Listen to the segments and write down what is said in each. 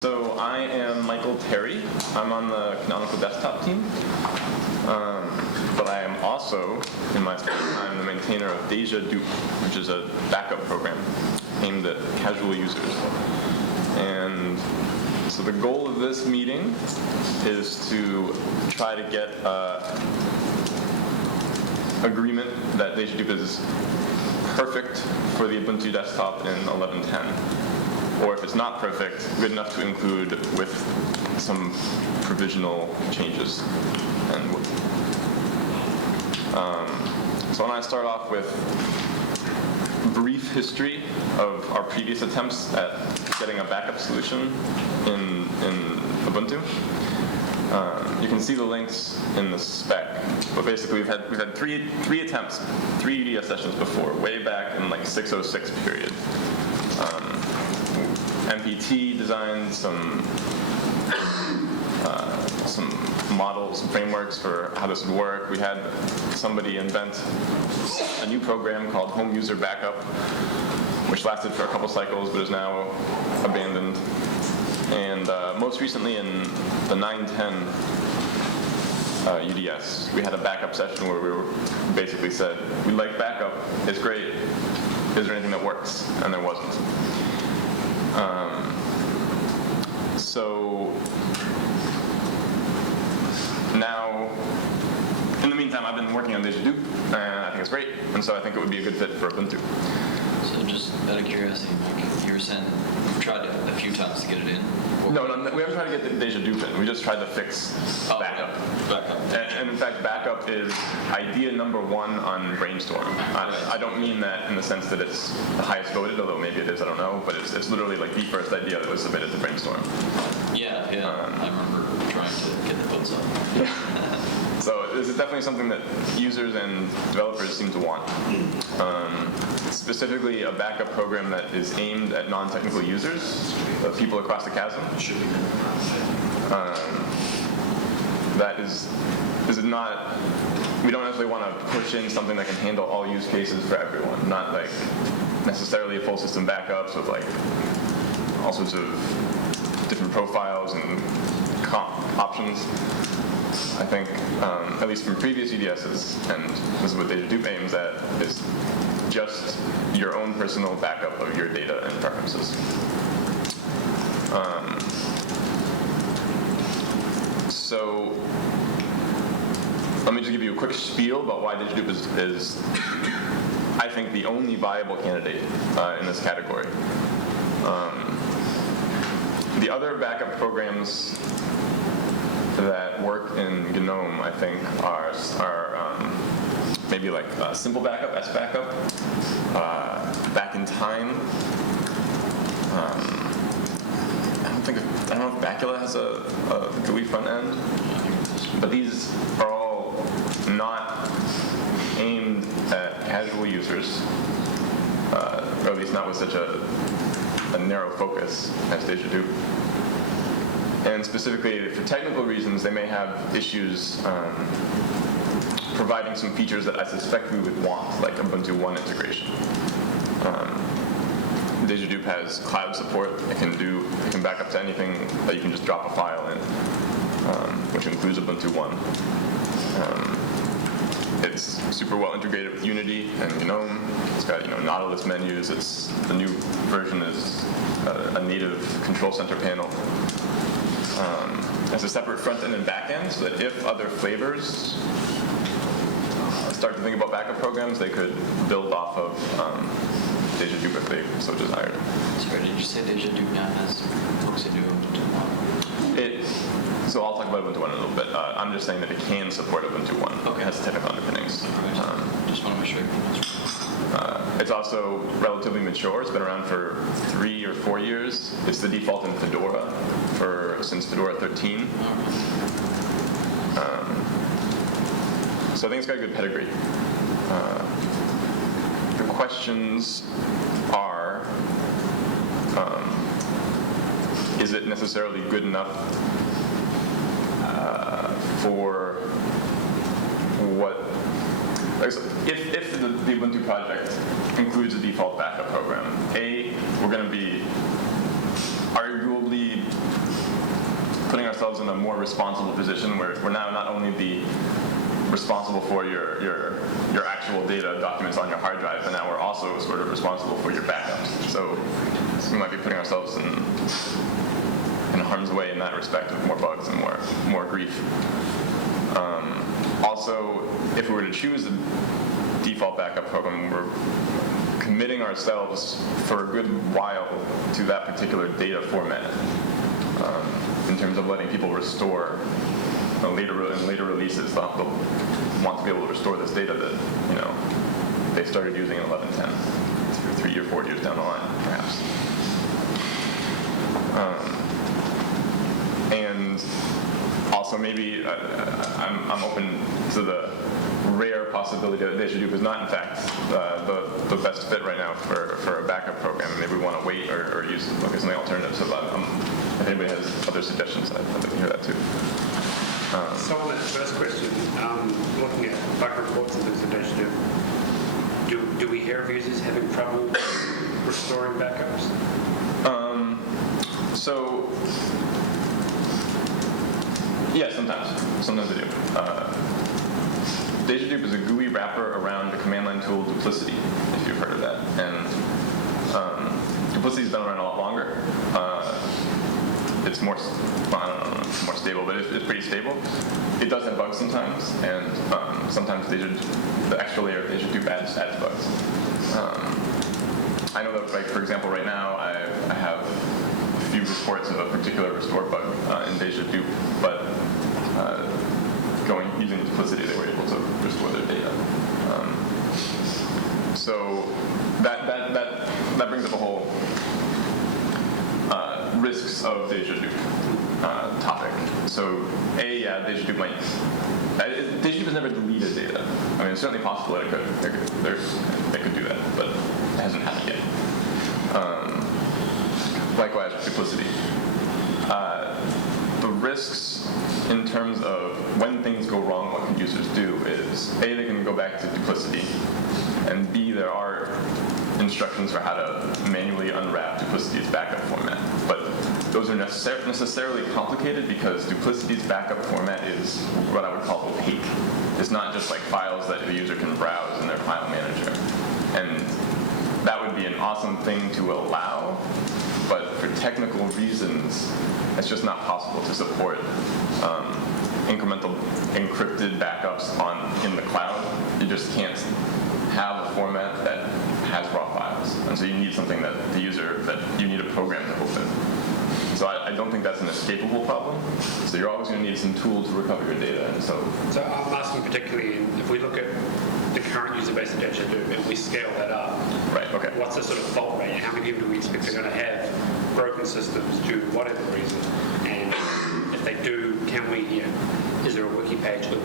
So I am Michael Terry. I'm on the Canonical desktop team. But I am also, in my spare time, the maintainer of Deja Dup, which is a backup program aimed at casual users. And so the goal of this meeting is to try to get agreement that Deja Dup is perfect for the Ubuntu desktop in 11.10. Or if it's not perfect, good enough to include with some provisional changes. So I want to start off with brief history of our previous attempts at getting a backup solution in Ubuntu. You can see the links in the spec, but basically we've had three attempts, 3 UDS sessions before, way back in like 606 period. MPT designed some models, some frameworks for how this would work. We had somebody invent a new program called Home User Backup, which lasted for a couple cycles but is now abandoned. And most recently in the 9.10 UDS, we had a backup session where we basically said, we like backup, it's great, is there anything that works? And there wasn't. So now, in the meantime, I've been working on Deja Dup, and I think it's great, and so I think it would be a good fit for Ubuntu. So just out of curiosity, Mike, you were saying you've tried a few times to get it in? No, we haven't tried to get the Deja Dup in. We just tried to fix backup. And in fact, backup is idea number 1 on Brainstorm. I don't mean that in the sense that it's the highest voted, although maybe it is, I don't know, but it's literally like the first idea that was submitted to Brainstorm. Yeah, I remember trying to get the votes up. So this is definitely something that users and developers seem to want. Specifically, a backup program that is aimed at non-technical users, people across the chasm. That is not. We don't necessarily want to push in something that can handle all use cases for everyone. Not like necessarily a full system backups with like all sorts of different profiles and options. I think, at least from previous UDSs, and this is what Deja Dup aims at, is just your own personal backup of your data and preferences. So let me just give you a quick spiel about why Deja Dup is I think, the only viable candidate in this category. The other backup programs that work in GNOME, I think, are maybe like Simple Backup, S Backup, Back in Time. I don't know if Bacula has a GUI front end, but these are all not aimed at casual users, or at least not with such a narrow focus as Deja Dup. And specifically, for technical reasons, they may have issues providing some features that I suspect we would want, like Ubuntu One integration. Deja Dup has cloud support. It can back up to anything that you can just drop a file in, which includes Ubuntu One. It's super well integrated with Unity and GNOME. It's got Nautilus menus. The new version is a native control center panel. It's a separate front end and back end, so that if other flavors start to think about backup programs, they could build off of Deja Dup if they so desired. Sorry, did you say Deja Dup now has hooks into Ubuntu One? So I'll talk about Ubuntu One in a little bit. I'm just saying that it can support Ubuntu One. Okay. It has technical underpinnings. Just want to make sure. It's also relatively mature. It's been around for 3 or 4 years. It's the default in Fedora since Fedora 13. So I think it's got a good pedigree. The questions are, is it necessarily good enough for what, if the Ubuntu project includes a default backup program, we're going to be arguably responsible position where we're now not only the responsible for your actual data documents on your hard drive, but now we're also sort of responsible for your backups. So we might be putting ourselves in harm's way in that respect of more bugs and more grief. Also, if we were to choose a default backup program, we're committing ourselves for a good while to that particular data format in terms of letting people restore in later releases. They'll want to be able to restore this data that they started using in 11.10, 3 or 4 years down the line, perhaps. And also maybe I'm open to the rare possibility that Deja Dup is not, in fact, the best fit right now for a backup program. Maybe we want to wait or look at something alternative. So if anybody has other suggestions, I'd like to hear that too. So on that first question, looking at bug reports and things of Deja Dup, do we hear of users having trouble restoring backups? So, yeah, sometimes they do. Deja Dup is a GUI wrapper around the command line tool Duplicity, if you've heard of that. And Duplicity's been around a lot longer. It's more, well, I don't know, it's more stable, but it's pretty stable. It does have bugs sometimes, and sometimes the extra layer of Deja Dup adds bugs. I know that, like, for example, right now I have a few reports of a particular restore bug in Deja Dup, but using Duplicity, they were able to restore their data. So that brings up a whole risks of Deja Dup topic. So yeah, Deja Dup Deja Dup has never deleted data. I mean, it's certainly possible that it could do that, but it hasn't happened yet. Likewise with Duplicity. The risks in terms of when things go wrong, what can users do is A, they can go back to Duplicity, and B, there are instructions for how to manually unwrap Duplicity's backup format. But those are necessarily complicated because Duplicity's backup format is what I would call opaque. It's not just like files that the user can browse in their file manager. And that would be an awesome thing to allow, but for technical reasons, it's just not possible to support incremental encrypted backups in the cloud. You just can't have a format that has raw files. And so you need something that you need a program to open. So I don't think that's an escapable problem. So you're always going to need some tool to recover your data. And so I'm asking particularly, if we look at the current user base of Deja Dup and we scale that up, right, okay. What's the sort of fault rate? How many people do we expect are going to have broken systems due to whatever reason? And if they do, is there a wiki page with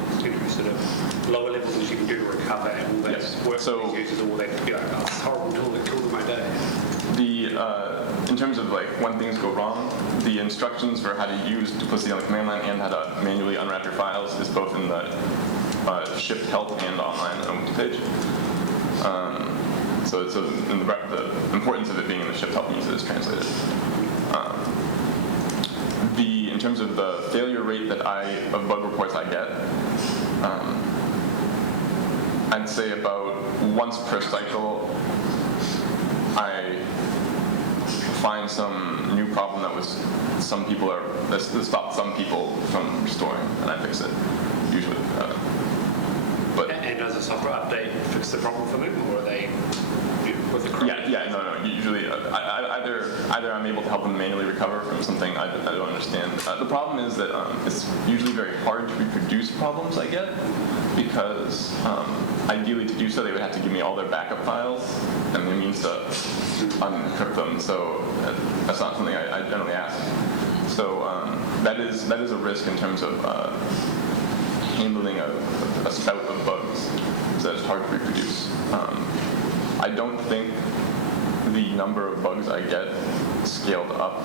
sort of lower level things you can do to recover, and will that work for these users, or will they be like, oh, it's a horrible tool that killed my day? In terms of like when things go wrong, the instructions for how to use Duplicity on the command line and how to manually unwrap your files is both in the shipped help and online Ubuntu page. So the importance of it being in the shipped help means that it's translated. In terms of the failure rate of bug reports I get, I'd say about once per cycle, I find some new problem that stopped some people from restoring, and I fix it usually. And does the software update fix the problem for them, or are they with the code? No. Usually, either I'm able to help them manually recover from something I don't understand. The problem is that it's usually very hard to reproduce problems I get, because ideally to do so they would have to give me all their backup files and the means to unencrypt them. So that's not something I generally ask. So that is a risk in terms of handling a spout of bugs, so that it's hard to reproduce. I don't think the number of bugs I get scaled up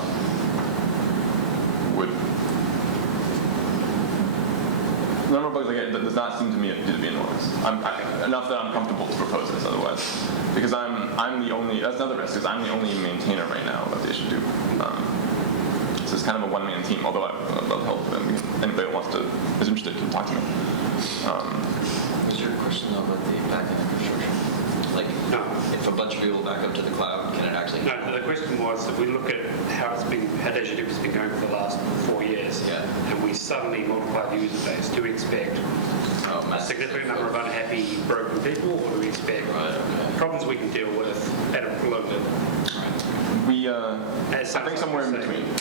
the number of bugs I get does not seem to me to be enormous. Enough that I'm comfortable to propose this otherwise. Because I'm the only, that's another risk, is I'm the only maintainer right now of Deja Dup. it's kind of a one-man team, although I'd love help. And anybody that is interested can talk to me. Was your question though about the backend infrastructure? Like, No. if a bunch of people back up to the cloud, can it actually? No, the question was, if we look at how Deja Dup has been going for the last 4 years, Yeah. and we suddenly multiply the user base, do we expect a massive significant number of unhappy, broken people, or do we expect Right, okay. problems we can deal with at a global level? We, I As sounds think like somewhere in you're saying. between.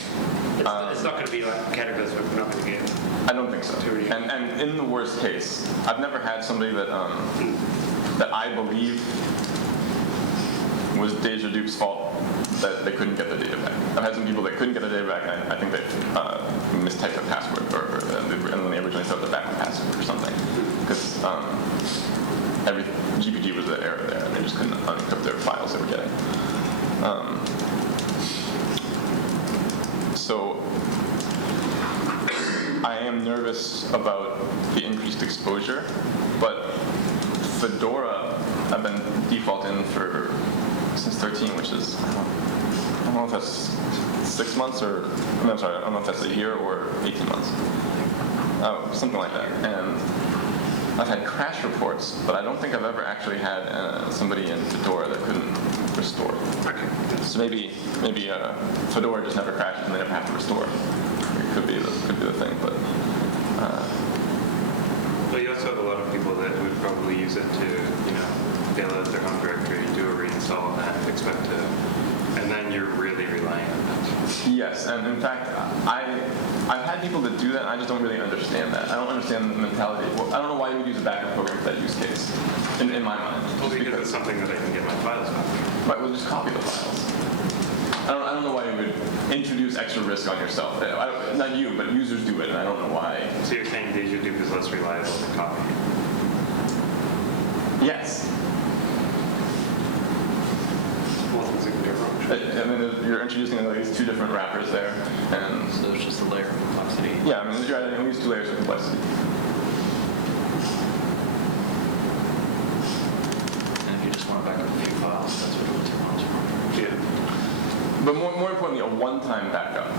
It's not going to be like cataclysmic, we're not going to get. I don't think so. And in the worst case, I've never had somebody that that I believe was Deja Dup's fault that they couldn't get the data back. I've had some people that couldn't get the data back, and I think they mistyped the password, and then they originally set the backup password or something, because every GPG was the error there, and they just couldn't unencrypt their files they were getting. So I am nervous about the increased exposure, but Fedora I've been default in for since 13, which is, I don't know if that's 6 months or, I'm sorry, I don't know if that's a year or 18 months. Oh, something like that. And I've had crash reports, but I don't think I've ever actually had somebody in Fedora that couldn't restore. Okay. So maybe Fedora just never crashes and they never have to restore. It could be the thing, but. Well, you also have a lot of people that would probably use it to, bail out their home directory, do a reinstall on that, expect to, and then you're really relying on that. Yes, and in fact, I've had people that do that, and I just don't really understand that. I don't understand the mentality. Well, I don't know why you would use a backup program for that use case, in my mind. Well, because it's something that I can get my files back. Right, well, just copy the files. I don't know why you would introduce extra risk on yourself. Not you, but users do it, and I don't know why. So you're saying Deja Dup is less reliable than copy? Yes. More things that can go wrong. I mean, you're introducing like these two different wrappers there, and So there's just a layer of complexity. yeah, I mean, you're adding these 2 layers of complexity. And if you just want to back up a few files, that's what it would take on for. Yeah. But more importantly, a one-time backup.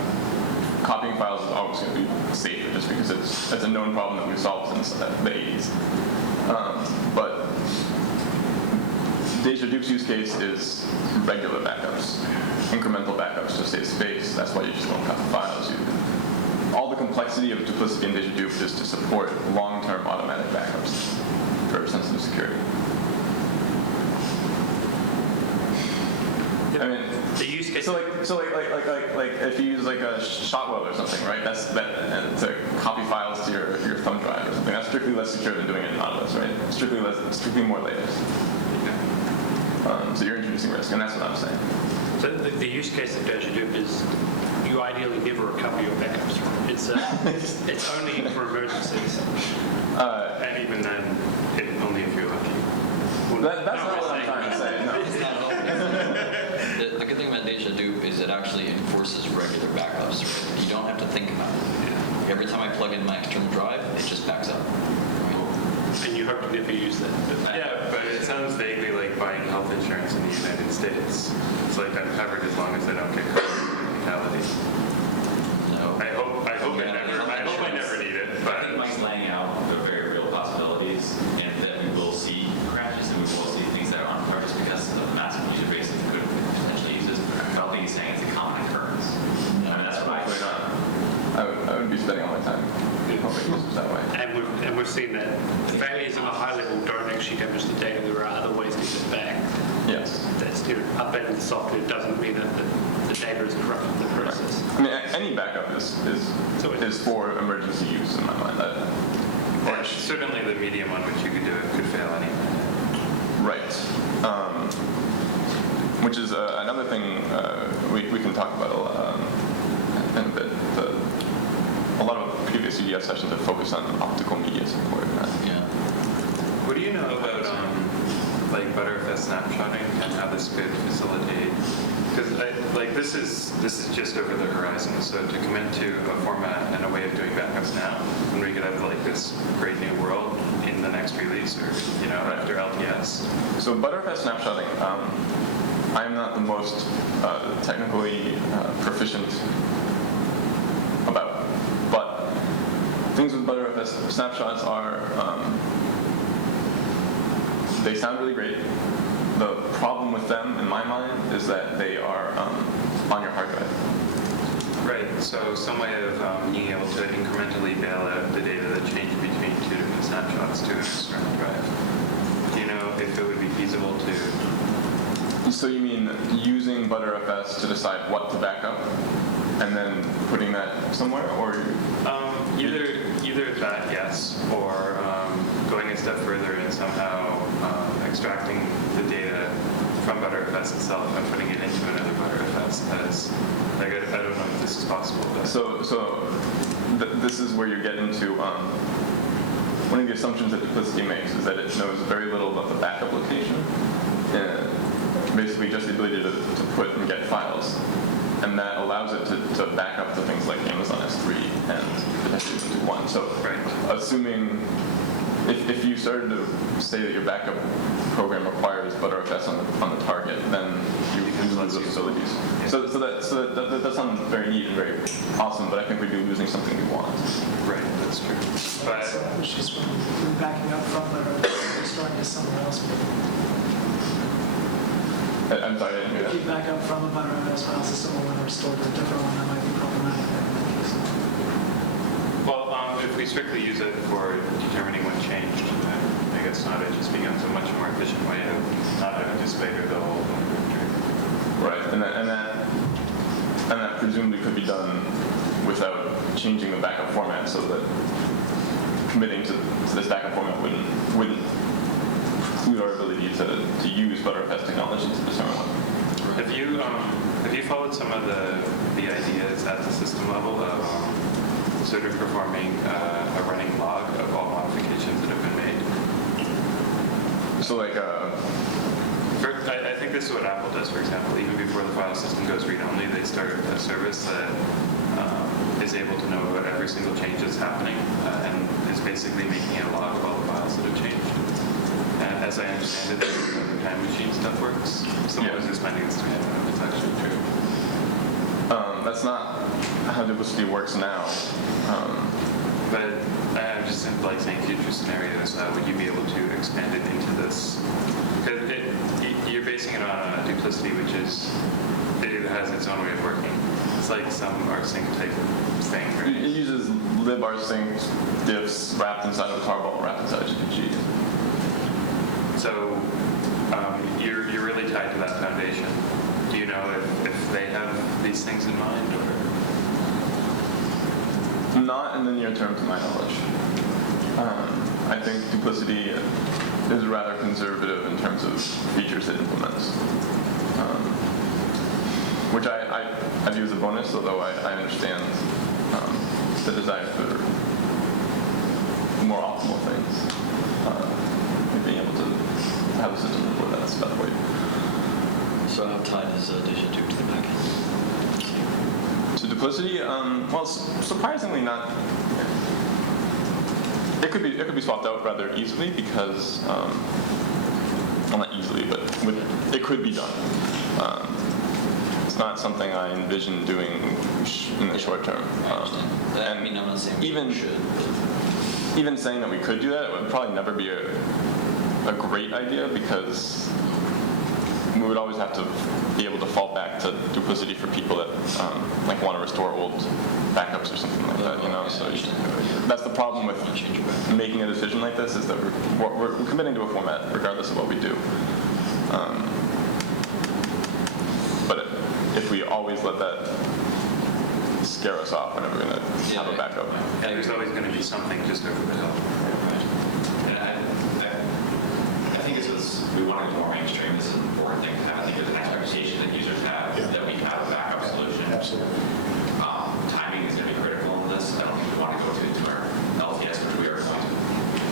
Copying files is always going to be safer, just because it's a known problem that we've solved since the 80s. But Deja Dup's use case is regular backups, incremental backups to save space. That's why you just don't copy files. All the complexity of duplicity in Deja Dup is to support long-term automatic backups for sensitive security. I mean, The use case. so like if you use like a Shotwell or something, right? And to copy files to your thumb drive or something. That's strictly less secure than doing it in Nautilus, right? Strictly more layers. So you're introducing risk, and that's what I'm saying. So the use case of Deja Dup is you ideally never recover your backups, right? It's only for emergencies. And even then, only if you're lucky. That's not what I'm trying to say. No. It's not helping. The good thing about Deja Dup is it actually enforces regular backups. Right? You don't have to think about it. Every time I plug in my external drive, it just backs up. And you hope to never use that. Yeah, but it sounds vaguely like buying health insurance in the United States. It's like I'm covered as long as I don't get caught in fatality. No. I hope I never need it, I but think Mike's laying out the very real possibilities, and that we will see crashes and we will see things that are on purpose because of the massive user base that could potentially use this. But I don't think he's saying it's a common occurrence. I mean, that's what I Hopefully not. I would be spending all my time hoping it was that way. And we've seen that failures at a high level don't actually damage the data. There are other ways to get it back. Yes. That's updating the software doesn't mean that the data is corrupted in the process. I mean, any backup is for emergency use in my mind. certainly the medium on which you could do it could fail anyway. Right. Which is another thing we can talk about in a bit. A lot of previous UDS sessions have focused on optical media support. Yeah. What do you know about like Butterfest snapshotting and how this could facilitate? Because this is just over the horizon. So to commit to a format and a way of doing backups now, when we could have like this great new world in the next release or after LTS. So Butterfest snapshotting, I am not the most technically proficient things with ButterFS snapshots are, they sound really great. The problem with them, in my mind, is that they are on your hard drive. Right, so some way of being able to incrementally bail out the data that changed between two different snapshots to an external drive. Do you know if it would be feasible to? So you mean using ButterFS to decide what to back up, and then putting that somewhere, or? Either that, yes, or going a step further and somehow extracting the data from ButterFS itself and putting it into another ButterFS as, like, I don't know if this is possible. But. This is where you get into one of the assumptions that Duplicity makes is that it knows very little about the backup location, basically just the ability to put and get files. And that allows it to back up to things like Amazon S3 and potentially Ubuntu 1. So assuming, if you started to say that your backup program requires ButterFS on the target, then you lose those facilities. Yeah. So that does sound very neat and very awesome, but I think we'd be losing something we want. Right, that's true. But Which is when we're backing up from the restoring to somewhere else. I'm sorry, I didn't hear If you that. back up from a ButterFS file system or when restored to a different one, that might be problematic in that case. well, if we strictly use it for determining what changed, I guess not. It just becomes a much more efficient way of not having to spider the whole directory. Right, and that presumably could be done without changing the backup format, so that committing to this backup format wouldn't preclude our ability to use ButterFS technology to discern what. Have you followed some of the ideas at the system level of sort of performing a running log of all modifications that have been made? So like, I think this is what Apple does, for example. Even before the file system goes read-only, they start a service that is able to know about every single change that's happening and is basically making a log of all the files that have changed. And as I understand it, that's how the time machine stuff works. Someone was explaining this to me. I don't know if it's actually true. that's not how Duplicity works now. But I'm just like saying future scenarios, would you be able to expand it into this? Because you're basing it on Duplicity, which it has its own way of working. It's like some rsync type thing, It right? uses librsync diffs wrapped inside of a tarball wrapped inside of GPG. So you're really tied to that foundation. Do you know if they have these things in mind, or? Not in the near term, to my knowledge. I think Duplicity is rather conservative in terms of features it implements, which I view as a bonus, although I understand the desire for more optimal things. And being able to have a system report that's better way. So how tied is Deja Dup to the backend? To Duplicity, well, surprisingly not. It could be swapped out rather easily because, well, not easily, but it could be done. It's not something I envision doing in the short term. I understand. I mean, I'm not saying even we should. even saying that we could do that, it would probably never be a great idea because we would always have to be able to fall back to Duplicity for people that like want to restore old backups or something like that, you know. So that's the problem with making a decision like this, is that we're committing to a format regardless of what we do. But if we always let that scare us off, we're never going to have a backup. And there's always going to be something just over the hill. I think we want to go more mainstream. This is an important thing to have. I think there's an expectation that users have that we have a backup solution. Absolutely. Timing is going to be critical in this. I don't think we want to go to our LTS, which we are going to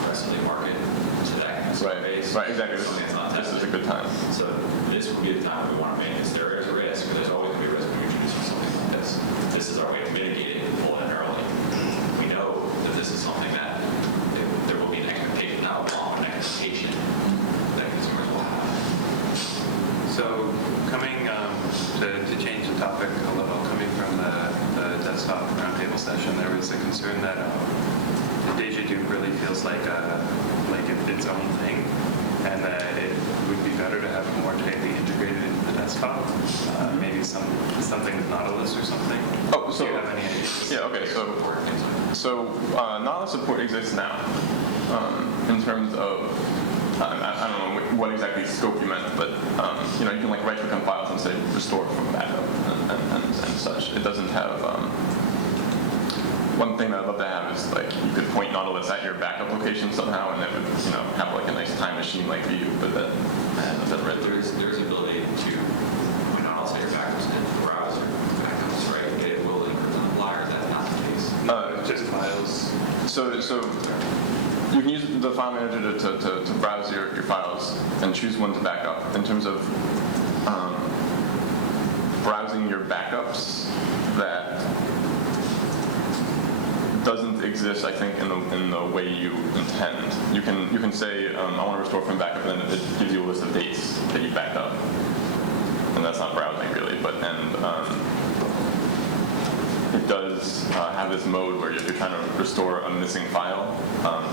aggressively market to that consumer base. Right, exactly. Something that's not This is a tested. good time. So this would be the time we want to manage. There is a risk, but there's always going to be a risk when you're introducing something like this. This is our way of mitigating and pull in early. We know that this is something that there will be an expectation, not a long, an expectation that consumers will have. So its own thing, and that it would be better to have it more tightly integrated into the desktop. Maybe something with Nautilus or something. Oh, so do you have any ideas? yeah, okay, so Nautilus support exists now. In terms of I don't know what exactly scope you meant, but you know, you can like right click on files and say restore from backup and such. It doesn't have. One thing that I'd love to have is like you could point Nautilus at your backup location somehow, and it would have like a nice time machine like view. But that read through. There's ability to point Nautilus at your backups and browse your backups, right? It will encrypt on the fly, or that's not the case. Just files. So you can use the file manager to browse your files and choose one to back up. In terms of browsing your backups, that doesn't exist, I think, in the way you intend. You can say I want to restore from backup, and then it gives you a list of dates that you backed up, and that's not browsing really. But it does have this mode where if you're trying to restore a missing file,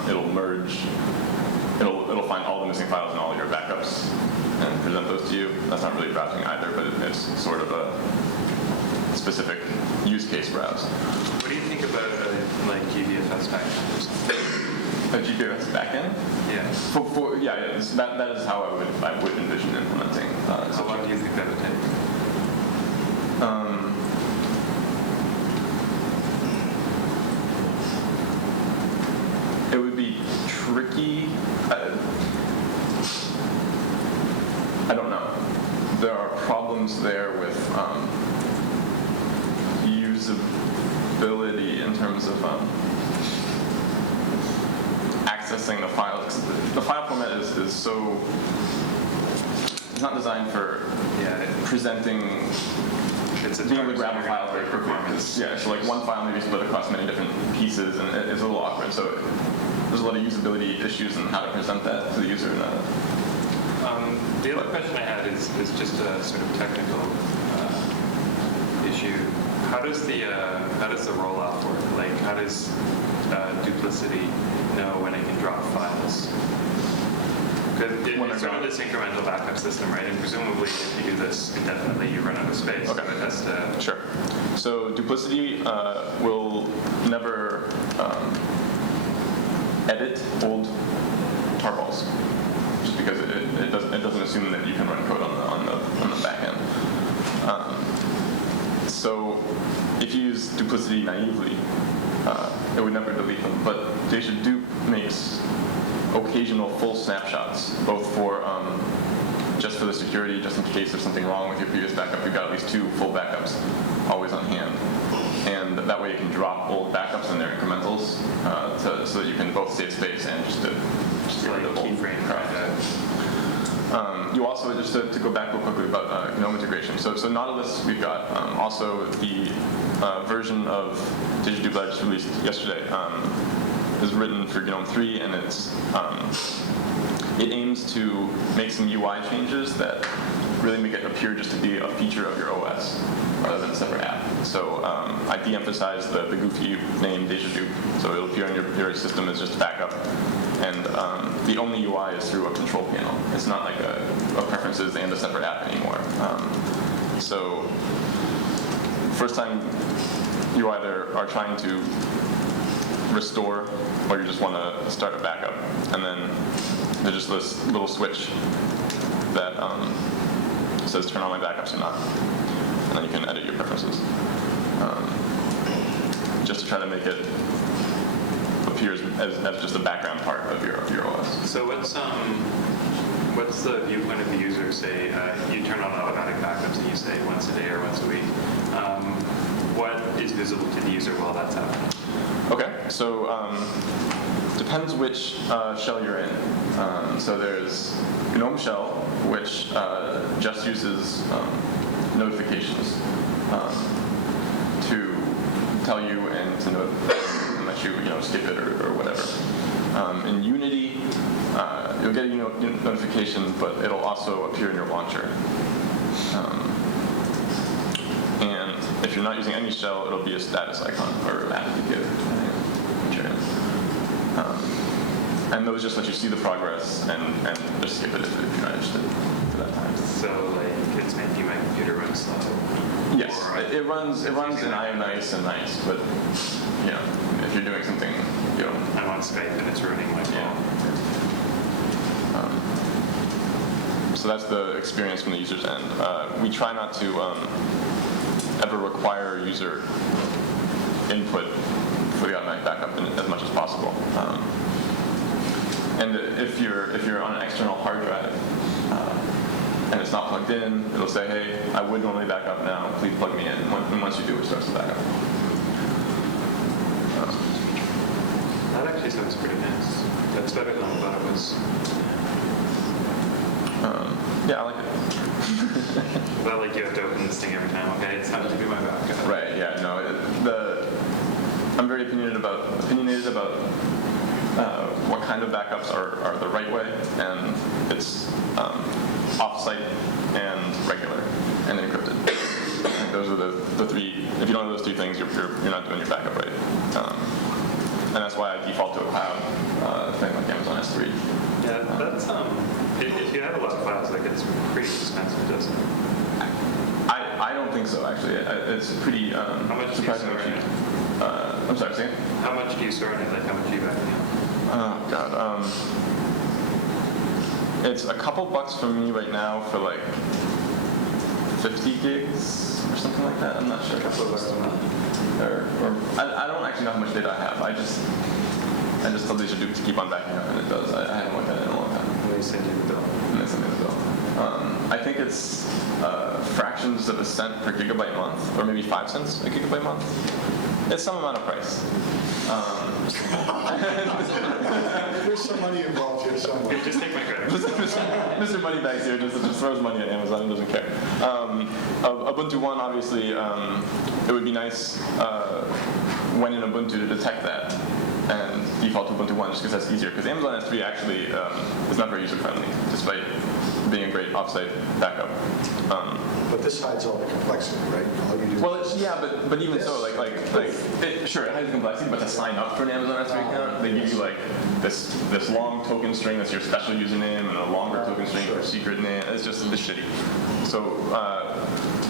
it'll merge. It'll find all the missing files in all of your backups and present those to you. That's not really browsing either, but it's sort of a specific use case browse. What do you think about like GBFS backend or something? A GPFS backend? Yeah. That is how I would envision implementing. How long do you think that would take? It would be tricky. I don't know. There are problems there with usability in terms of accessing the files. The file format is so. It's not designed for presenting. It's being able to grab a file very quickly. So like one file may be split across many different pieces, and it's a little awkward. So there's a lot of usability issues in how to present that to the user. The other question I had is just a sort of technical issue. How does the rollout work? Like, how does Duplicity know when it can drop files? Because it's sort of this incremental backup system, right? And presumably, if you do this indefinitely, you run out of space. Okay. So it has to. Sure. So Duplicity will never edit old tarballs, just because it doesn't assume that you can run code on the back end. So if you use Duplicity naively, it would never delete them. But Deja Dup makes occasional full snapshots, both for just for the security, just in case there's something wrong with your previous backup. You've got at least 2 full backups always on hand. And that way you can drop old backups in their incrementals so that you can both save space and just get rid of old crap. You also, just to go back real quickly about GNOME integration. So Nautilus, we've got also the version of Deja Dup that I just released yesterday is written for GNOME 3, and it aims to make some UI changes that really make it appear just to be a feature of your OS rather than a separate app. So I de-emphasize the goofy name Deja Dup, so it'll appear on your system as just backup. And the only UI is through a control panel. It's not like a preferences and a separate app anymore. So first time you either are trying to restore or you just want to start a backup, and then there's just this little switch that says turn on my backups or not, and then you can edit your preferences. Just to try to make it appear as just a background part of your OS. So what's the viewpoint of the user? Say you turn on automatic backups and you say once a day or once a week. What is visible to the user while that's happening? Okay, so depends which shell you're in. So there's GNOME shell, which just uses notifications to tell you and to let you skip it or whatever. In Unity, you'll get a notification, but it'll also appear in your launcher. And if you're not using any shell, it'll be a status icon or app you get. And those just let you see the progress and just skip it if you're not interested for that time. So like it's making my computer run slow. Yes, it runs in iOnice and nice, but you know, if you're doing something, you know, I'm on Skype and it's ruining my phone. yeah. So that's the experience from the user's end. We try not to ever require user input for the automatic backup as much as possible. And if you're on an external hard drive and it's not plugged in, it'll say, hey, I would normally back up now, please plug me in. And once you do, it starts to back up. That actually sounds pretty nice. That's better than I thought it was. Yeah, I like it. Well, like you have to open this thing every time. Okay, it's time to do my backup. Right, yeah, no, I'm very opinionated about what kind of backups are the right way, and it's off-site and regular and encrypted. And those are the three. If you don't have those three things, you're not doing your backup right. And that's why I default to a cloud thing like Amazon S3. Yeah, that's if you have a lot of files, like it's pretty expensive, doesn't it? I don't think so, actually. It's pretty How much do you surprisingly store in cheap. it? I'm sorry, say again? How much do you store in it? Like how much do you back it? Oh God. It's a couple bucks for me right now for like 50 gigs or something like that. I'm not sure. A couple of bucks a month. Or I don't actually know how much data I have. I just told Deja Dup to keep on backing up, and it does. I haven't looked at it in a long time. They send you the bill. And they sent me the bill. I think it's fractions of a cent per gigabyte a month, or maybe 5 cents a gigabyte a month. It's some amount of price. There's some money involved here somewhere. Just take my credit. Mr. Moneybags here just throws money at Amazon and doesn't care. Ubuntu One, obviously, it would be nice when in Ubuntu to detect that and default to Ubuntu One just because that's easier. Because Amazon S3 actually is not very user-friendly, despite being a great offsite backup. But this hides all the complexity, right? All you do Well, is yeah, but even so, sure, it has complexity, but to sign up for an Amazon S3 account, they give you like this long token string that's your special username and a longer token string for secret name. It's just this shitty.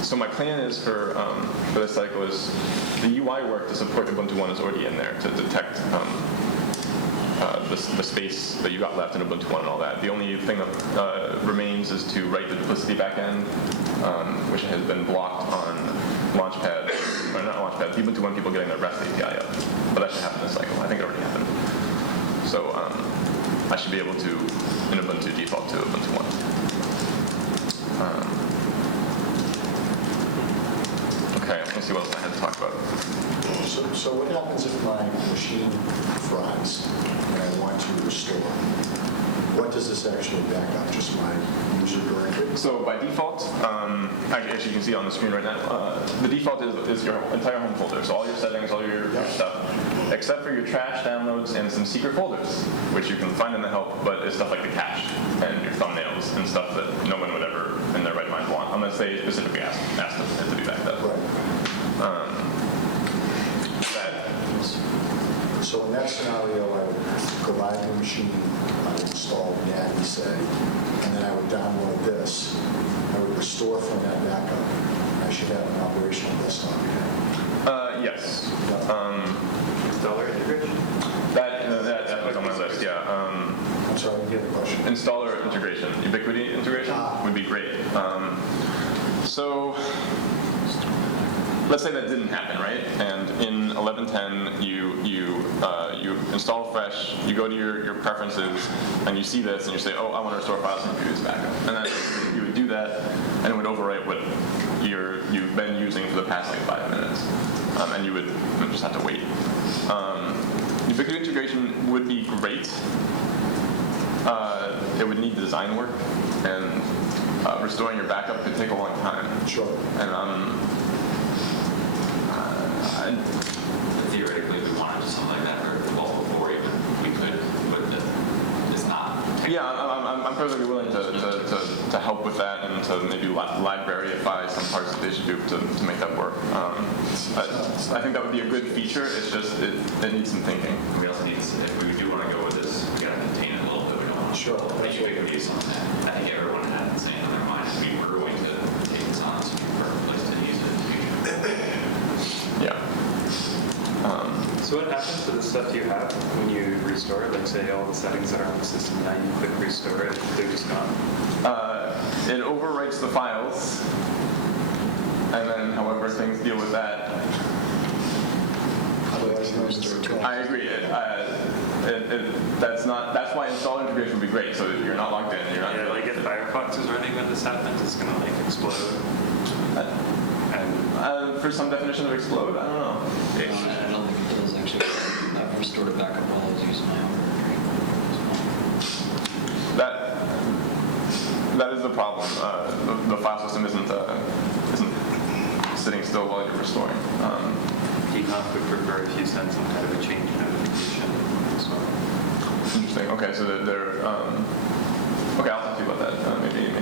So my plan is for this cycle is the UI work to support Ubuntu One is already in there to detect the space that you got left in Ubuntu One and all that. The only thing that remains is to write the duplicity backend, which has been blocked on Launchpad, or not Launchpad, the Ubuntu One people getting their REST API up. But that should happen this cycle. I think it already happened. So I should be able to, in Ubuntu, default to Ubuntu One. Okay, let's see what else I had to talk about. So what happens if my machine fries and I want to restore? What does this actually back up? Just my user directory? So by default, as you can see on the screen right now, the default is your entire home folder. So all your settings, all your stuff, except for your trash downloads and some secret folders, which you can find in the help, but it's stuff like the cache and your thumbnails and stuff that no one would ever in their right mind want, unless they specifically ask it to be backed up. Right. So in that scenario, I would go buy a new machine, I would install Natty, say, and then I would download this. I would restore from that backup. I should have an operational desktop again. Yes. Installer integration? That was on my list, yeah. I'm sorry, I didn't get the question. Installer integration, Ubiquity integration would be great. So let's say that didn't happen, right? And in 11.10, you install fresh, you go to your preferences, and you see this, and you say, oh, I want to restore files from previous backup. And then you would do that, and it would overwrite what you've been using for the past like 5 minutes. And you would just have to wait. Ubiquity integration would be great. It would need design work, and restoring your backup could take a long time. Sure. And Theoretically, we want to do something like that, before even we could, but it's not. yeah, I'm perfectly willing to help with that and to maybe libraryify some parts of Deja Dup to make that work. I think that would be a good feature. It's just it needs some thinking. We also need to, if we do want to go with this, we got to Sure. Well, make a bigger use on that. I think everyone had the same in their mind. I mean, we're going to take this on as a place to use it in the future. Yeah. So what happens to the stuff you have when you restore it? Like say all the settings that are on the system now, you click restore it, they're just gone? It overwrites the files, and then however things deal with that. Otherwise known as the I agree. That's why install integration would be great, so that you're not logged in. You're not. Yeah, like if Firefox is running when this happens, it's gonna like explode. And For some definition of explode, I don't know. I don't think it does actually. I've restored it back up while I was using my own That is the problem. The file system isn't sitting still while you're restoring. Keyconf would prefer if you send some kind of a change notification as well. Interesting. Okay, so they're okay. I'll talk to you about that. Maybe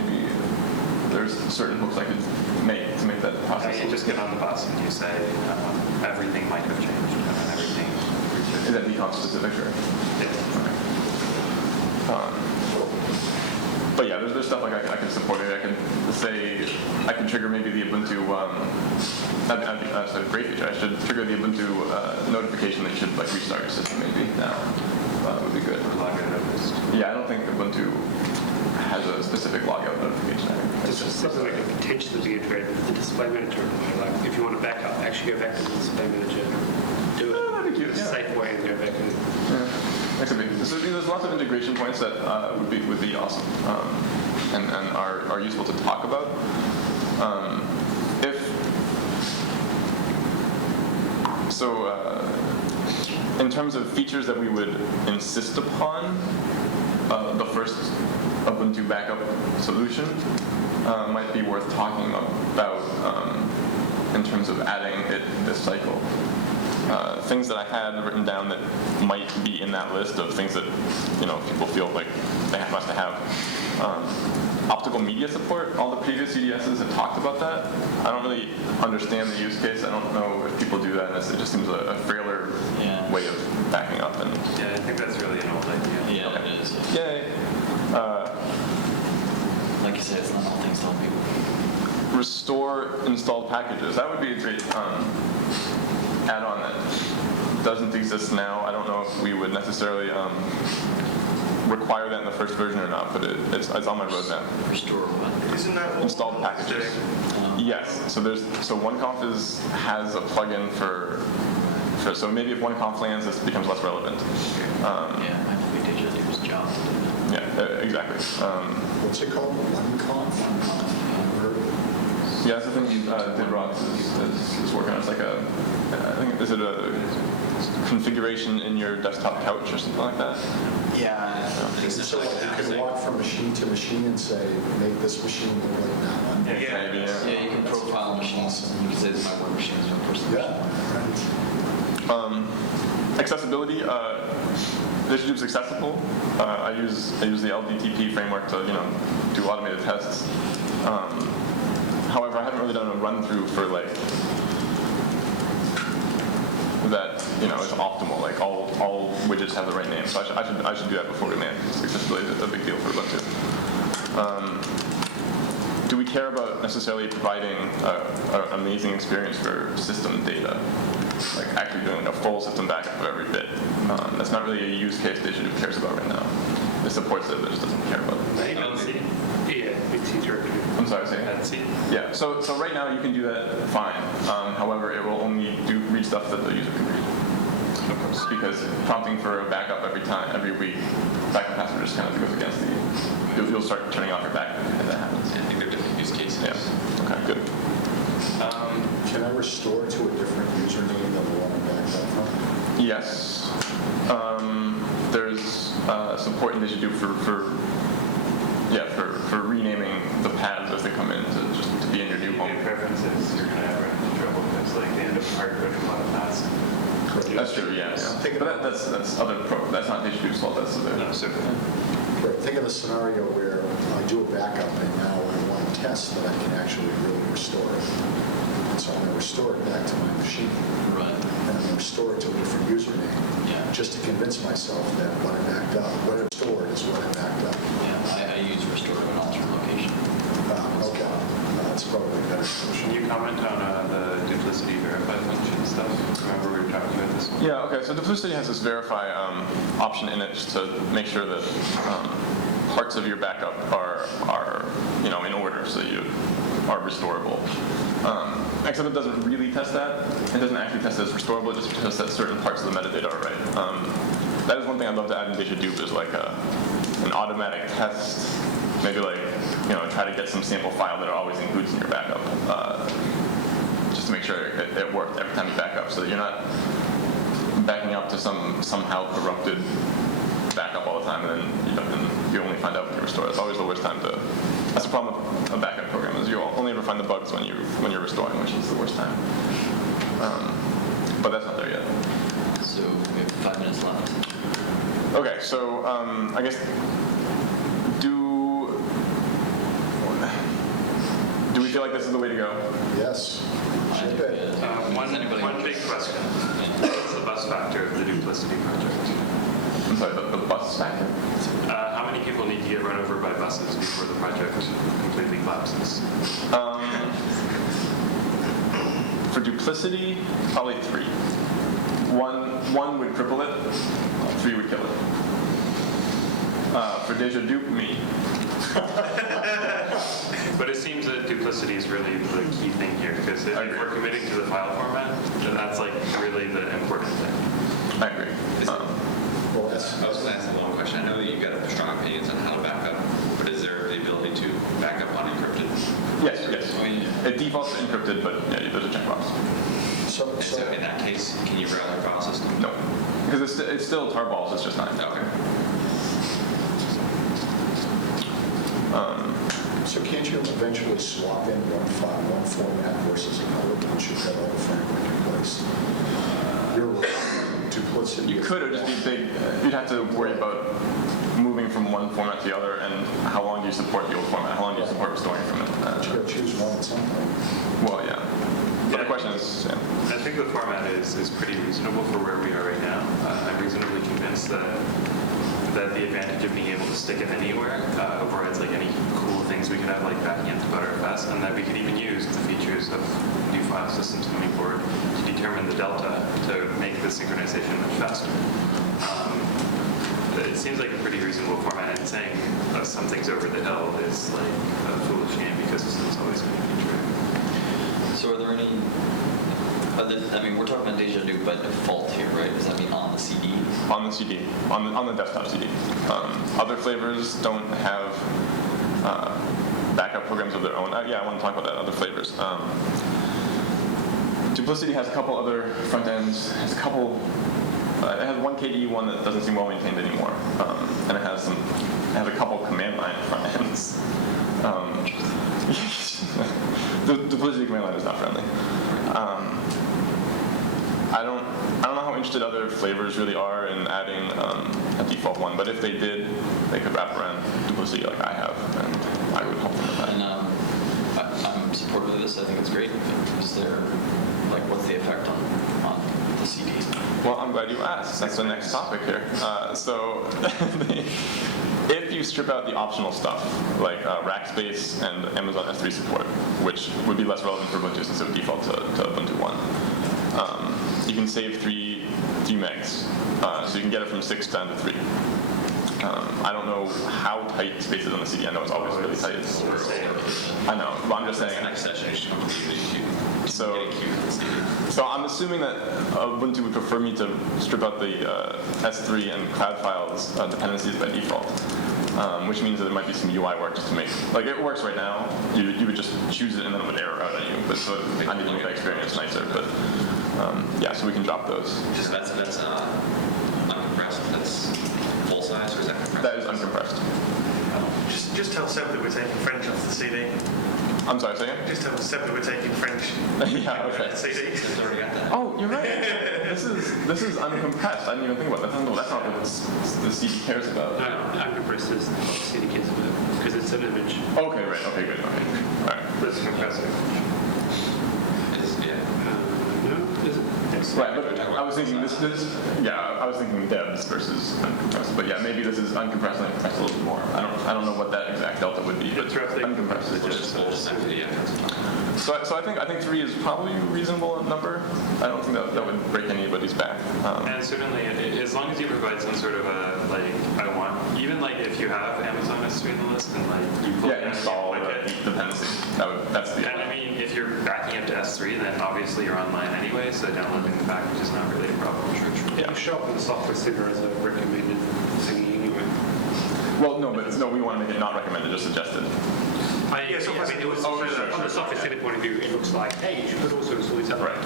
there's certain hooks I could make to make that process. You just get on the bus and you say everything might have changed and then everything. Is that decomp specific or? Yeah. But yeah, there's stuff like I can support it. I can say I can trigger maybe the Ubuntu. I think that's a great feature. I should trigger the Ubuntu notification that you should like restart your system maybe now. Would be good. Log out noticed. Yeah, I don't think Ubuntu has a specific logout notification. I think It's just something that could potentially be integrated with the display manager. Like if you want to back up, actually go back to the display manager, do it that'd be cute. a Yeah. safe way and go back in. Yeah. That could be. So there's lots of integration points that would be awesome and are useful to talk about. In terms of features that we would insist upon, the first Ubuntu backup solution might be worth talking about in terms of adding it this cycle. Things that I had written down that might be in that list of things that people feel like they must have. Optical media support. All the previous UDSs have talked about that. I don't really understand the use case. I don't know if people do that. And it just seems a frailer way of backing up. And Yeah, I think that's really an old idea. Yeah, it is. yay. Like you said, it's not all things to all people. Restore installed packages. That would be a great add-on that doesn't exist now. I don't know if we would necessarily require that in the first version or not, but it's on my roadmap. Restore what? Isn't that Installed packages. Yes. So OneConf has a plugin for so maybe if OneConf lands, this becomes less relevant. Yeah, I think Deja Dup's job. Yeah, exactly. What's it called? OneConf? Yeah, that's the thing Didrox is working on. It's like I think, is it a configuration in your desktop couch or something like that? Yeah. So like you can walk from machine to machine and say, make this machine look like that one. Maybe, Yeah, you can profile machines. You can say that my work machine is my personal machine. Right. Accessibility. Deja Dup's accessible. I use the LDTP framework to do automated tests. However, I haven't really done a run through for like that. Is optimal. Like all widgets have the right name. So I should do that before we land. Accessibility is a big deal for Ubuntu. Do we care about necessarily providing an amazing experience for system data? Like actually doing a full system backup of every bit. That's not really a use case Deja Dup cares about right now. It supports it, but it just doesn't care about it. Maybe it's directory. I'm sorry, say again? Yeah, so right now you can do that fine. However, it will only read stuff that the user can read. Because prompting for a backup every week, backup password just kind of goes against you'll start turning off your backup if that happens. I think they're different use cases. Yeah, okay, good. Can I restore to a different username than the one I backed up from? Yes. There's support in Deja Dup for renaming the paths as they come in to be in your new home. Your preferences, you're going to have run into trouble because like they end up hard coding a lot of paths. That's true, yeah. But that's that's not Deja Dup's fault. That's No, so Right. Think of the scenario where I do a backup and now I want to test that I can actually really restore it. And so I'm going to restore it back to my machine. Right. And I'm going to restore it to a different username. Yeah. Just to convince myself that what I backed up, what I restored is what I backed up. Yeah, I use restore to an alternate location. Okay, that's probably a better solution. Can you comment on the duplicity verify function stuff? Remember we were talking about this one? Yeah, okay, so Duplicity has this verify option in it to make sure that parts of your backup are in order so you are restorable. Except it doesn't really test that. It doesn't actually test it as restorable, it just tests that certain parts of the metadata are right. That is one thing I'd love to add in Deja Dup is like an automatic test, maybe like, try to get some sample file that it always includes in your backup, just to make sure it worked every time you back up so that you're not backing up to somehow corrupted backup all the time and then you only find out when you restore. It's always the worst time to. That's the problem with a backup program is you only ever find the bugs when you're restoring, which is the worst time. But that's not there yet. So we have 5 minutes left. Okay, so I guess do we feel like this is the way to go? Yes. I do, yeah. One big question. What's the bus factor of the duplicity project? I'm sorry, the bus factor? How many people need to get run over by buses before the project completely collapses? For duplicity, probably 3. One would cripple it, 3 would kill it. For Deja Dup, me. But it seems that duplicity is really the key thing here, because if we're committing to the file format, then that's like really the important thing. I agree. Well, that's, I was going to ask a long question. I know that you've got strong opinions on how to back up, but is there the ability to back up unencrypted? Yes. It defaults to encrypted, but yeah, there's a checkbox. And so in that case, can you run our file system? No, because it's still tarballs, it's just not. Okay. so can't you eventually swap in one file, one format versus another once you've got all the framework in place? Your duplicity. You could, it would just be big. You'd have to worry about moving from one format to the other, and how long do you support the old format? How long do you support restoring from it? You got to choose one at some point. Well, yeah. But the question is, I think the format is pretty reasonable for where we are right now. I'm reasonably convinced that the advantage of being able to stick it anywhere overrides like any cool things we could have like backing into Budapest, and that we could even use the features of new file systems coming forward to determine the delta to make the synchronization much faster. It seems like a pretty reasonable format, and saying something's over the hill is like a foolish game because it's always going to be true. So are there any we're talking about Deja Dup by default here, right? Does that mean on the CD? On the CD, on the desktop CD. Other flavors don't have backup programs of their own. Yeah, I want to talk about that, other flavors. Duplicity has a couple other front ends. It has one KDE one that doesn't seem well maintained anymore, and it has a couple command line front ends. The Duplicity command line is not friendly. I don't know how interested other flavors really are in adding a default one, but if they did, they could wrap around Duplicity like I have, and I would help them with that. And I'm supportive of this. I think it's great. Is there, what's the effect on the CD? Well, I'm glad you asked. That's the next topic here. So if you strip out the optional stuff, like rack space and Amazon S3 support, which would be less relevant for Ubuntu since it would default to Ubuntu 1, you can save 3 megs. So you can get it from 6 down to 3. I don't know how tight space is on the CD. I know it's always really tight. I know, but I'm just saying. Next session, you should come to the So I'm assuming that Ubuntu would prefer me to strip out the S3 and cloud files dependencies by default, which means that there might be some UI work just to make, it works right now. You would just choose it and then it would error out at you, but so I need to make that experience nicer. But yeah, so we can drop those. Just that's uncompressed. That's full size, or is that compressed? That is uncompressed. Just tell Seb that we're taking French off the CD. I'm sorry, say again? Just tell Seb that we're taking French Yeah, off okay. the CD. It's already got that. Oh, you're right. This is uncompressed. I didn't even think about that. That's not what the CD cares about. No, uncompressed is what the CD cares about, because it's an image. Okay, right. Okay, good. Okay. All right. That's compressive. Yeah. No, is it? Right, but I was was thinking I was thinking debs versus uncompressed, but yeah, maybe this is uncompressed and compressed a little bit more. I don't know what that exact delta would be, but uncompressed is just. So I think 3 is probably a reasonable number. I don't think that would break anybody's back. And certainly, as long as you provide some sort of a, even like if you have Amazon S3 in the list and like you pull install like the dependency. That's the. And I mean, if you're backing up to S3, then obviously you're online anyway, so downloading the package is not really a problem. Yeah. You show up in the software center as a recommended thingy anyway. Well, no, we want to make it not recommended, just suggested. On the software center point of view, it looks like, hey, you should also install these other. Right.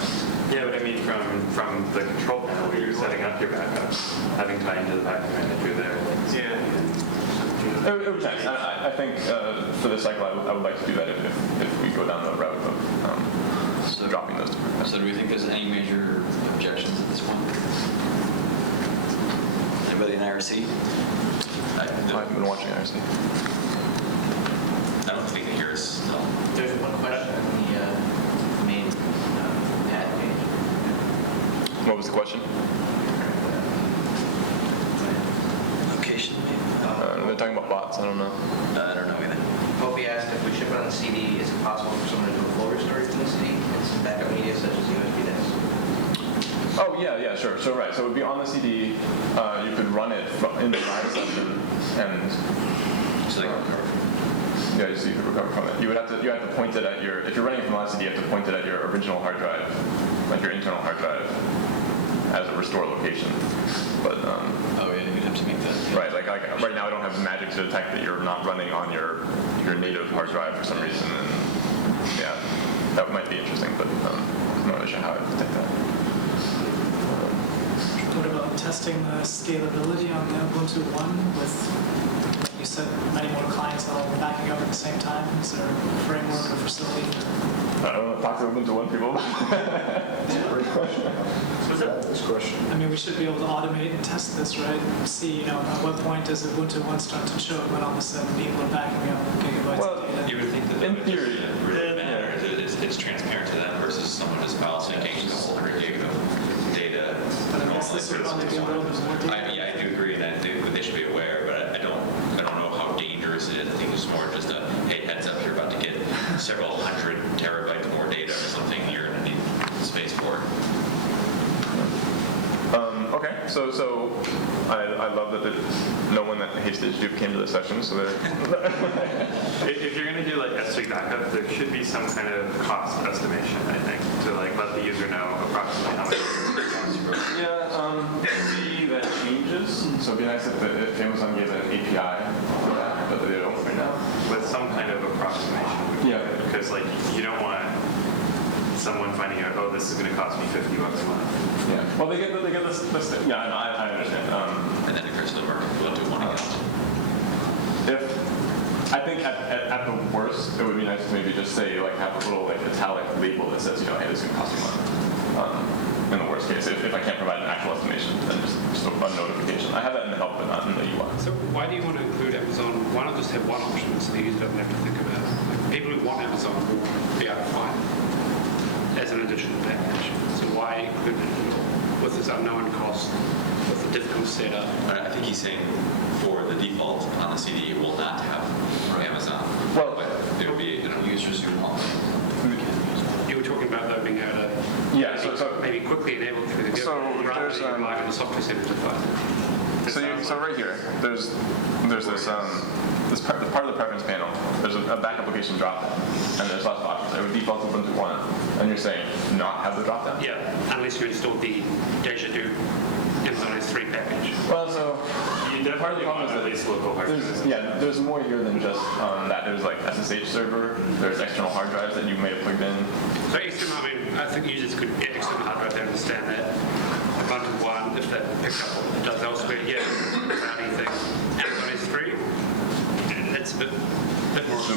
Yeah, but I mean, from the control panel where you're setting up your backups, having tied into the package manager there. It would be nice. I think for this cycle, I would like to do that if we go down the route of dropping those. So do we think there's any major objections at this point? Anybody in IRC? I've been watching IRC. I don't think here is no. There's one question on the main pad page. What was the question? Location, maybe? They're talking about bots. I don't know. I don't know either. Kobe asked if we ship it on the CD, is it possible for someone to do a full restore from the CD and some backup media such as USB disks? Oh yeah, sure. So right, so it would be on the CD. You could run it in the live session, and So they can recover. yeah, so you could recover from it. You have to point it at your. If you're running it from the live CD, you have to point it at your original hard drive, like your internal hard drive, as a restore location. But Oh yeah, you'd have to make that. right, like right now, I don't have magic to detect that you're not running on your native hard drive for some reason, and yeah, that might be interesting, but I'm not really sure how I detect that. What about testing the scalability on the Ubuntu One with, like you said, many more clients all backing up at the same time? Is there a framework or facility? I don't know, talk to Ubuntu One people. Great question. This question. I mean, we should be able to automate and test this, right? See, at what point does Ubuntu One start to choke when all of a sudden people are backing up gigabytes of data? You would think that In theory, really matters. It's transparent to them versus someone just file syncing a whole 100 gig of data. But I guess this would probably be a little bit more data. I do agree that they should be aware, but I don't know how dangerous it is. I think it's more just a hey, heads up, you're about to get several hundred terabytes more data or something. You're going to need space for it. Okay, so I love that no one that hates Deja Dup came to the session, so they're. If you're going to do like S3 backup, there should be some kind of cost estimation, I think, to like let the user know approximately how much it costs for. Yeah, maybe that changes. So it'd be nice if Amazon gave an API for that, but they don't right now. With some kind of approximation. would be Yeah. good, because like you don't want someone finding out, oh, this is going to cost me $50 a month. Yeah. Well, they get this. Yeah, I understand. And then increase the market. We'll do one account. I think at the worst, it would be nice to maybe just say have a little italic label that says hey, this is going to cost you money. In the worst case, if I can't provide an actual estimation, then just a notification. I have that in the help, but not in the UI. So why do you want to include Amazon? Why not just have one option so the user doesn't have to think about it? Like, people who want Amazon will be able to find it as an additional package. So why include it at all? With this unknown cost, with the difficult setup. I think he's saying for the default on the CD, it will not have Amazon. Well, but it would be Users who want it. You were talking about though being able to yeah. So maybe quickly enable through the So rather there's, than relying on the software center to find it. So right here, there's this part of the preference panel. There's a back application drop down, and there's lots of options. It would default to Ubuntu One, and you're saying not have the drop down? Yeah, unless you install the Deja Dup Amazon S3 package. Well, so You definitely want at least local hard drives. there's more here than just that. There's SSH server. There's external hard drives that you may have plugged in. So external, I think users could get external hard drive, they understand that. Ubuntu One, if that picks up what it does elsewhere, without anything. Amazon S3, it's a bit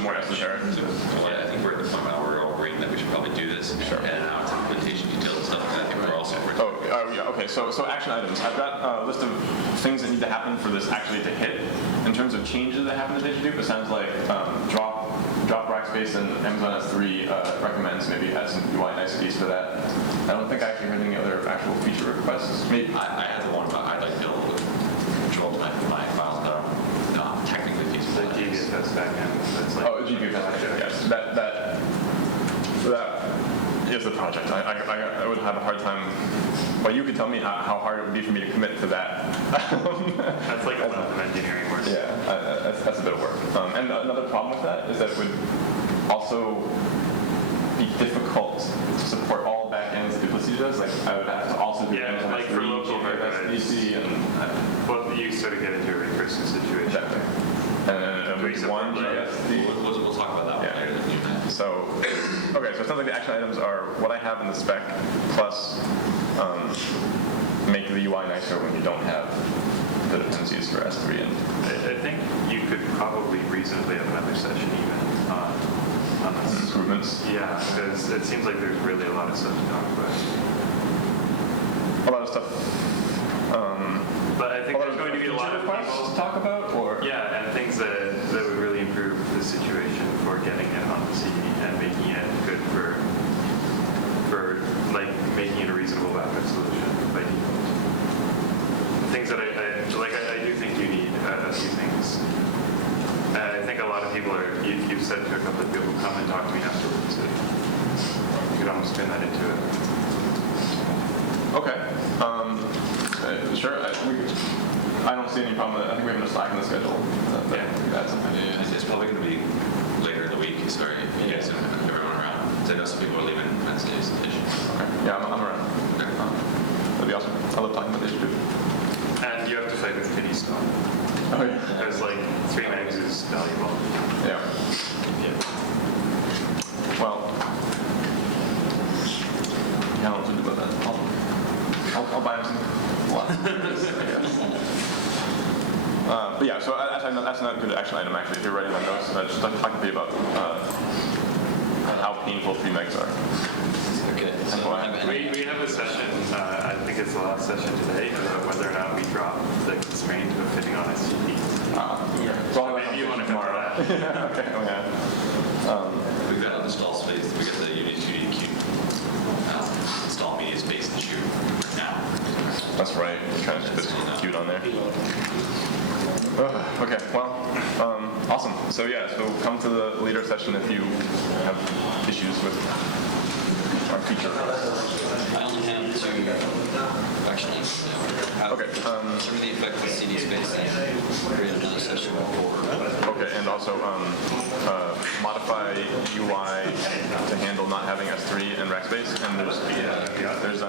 more esoteric. I think we're at the point now where we're all agreeing that we should probably do this. Sure. And now it's implementation details and stuff. And I think we're also Okay. So action items. I've got a list of things that need to happen for this actually to hit. In terms of changes that happen to Deja Dup, it sounds like drop Rackspace and Amazon S3 recommends maybe add some UI niceties for that. I don't think I actually heard any other actual feature requests. Maybe. I had the one about I'd like build with control to my files that are not technically feasible. The GBFS backend, that's like. Oh, GPFS, yes. That is the project. I would have a hard time. Well, you could tell me how hard it would be for me to commit to that. That's like a month of engineering work. Yeah, that's a bit of work. And another problem with that is that it would also be difficult to support all backends Duplicity does. Like I would have to also do Yeah, like for local DC and well, you sort of get into a recursive situation. exactly. And Do we support one that? GSD. We'll talk about that one Yeah. later. If you know. So, okay, so it sounds like the action items are what I have in the spec plus make the UI nicer when you don't have the dependencies for S3 and I think you could probably reasonably have another session even on this. improvements. Yeah, because it seems like there's really a lot of stuff to talk about. A lot of stuff. But I think A lot there's going to be a lot of requests people. to talk about, or Yeah, and things that would really improve the situation for getting it on the CD and making it good for like making it a reasonable backup solution by default. Things that I do think you need a few things. I think a lot of people are, you've said to a couple of people, come and talk to me afterwards. You could almost spin that into it. okay, sure. I don't see any problem with it. I think we have enough slack in the schedule. Yeah. That's something. Yeah, it's probably going to be later in the week. Sorry if you guys don't have everyone around. 'Cause I know some people are leaving Wednesdays. Okay. Yeah, I'm around. That'd be awesome. I love talking about this too. And you have to fight with kitty still. Oh yeah. Because like 3 megs is valuable. Yeah. Well, I don't know what to do about that. I'll buy him some lots. But yeah, so that's not a good action item actually. If you're writing my notes, just talk to me about how painful 3 megs are. Okay. So That's why. We have a session, I think it's the last session today, about whether or not we drop the constraint of fitting on a CD. So Maybe you want to come to that. Okay. Oh yeah. We've got install space. We got the Unity 2D Qt install media space issue now. That's right. Trying to put cute on there. Okay, well, awesome. So yeah, so come to the later session if you have issues with our feature. I only have 2 actually. Okay. Some of the effect of CD space and create another session for. Okay, and also modify UI to handle not having S3 and Rackspace, and there's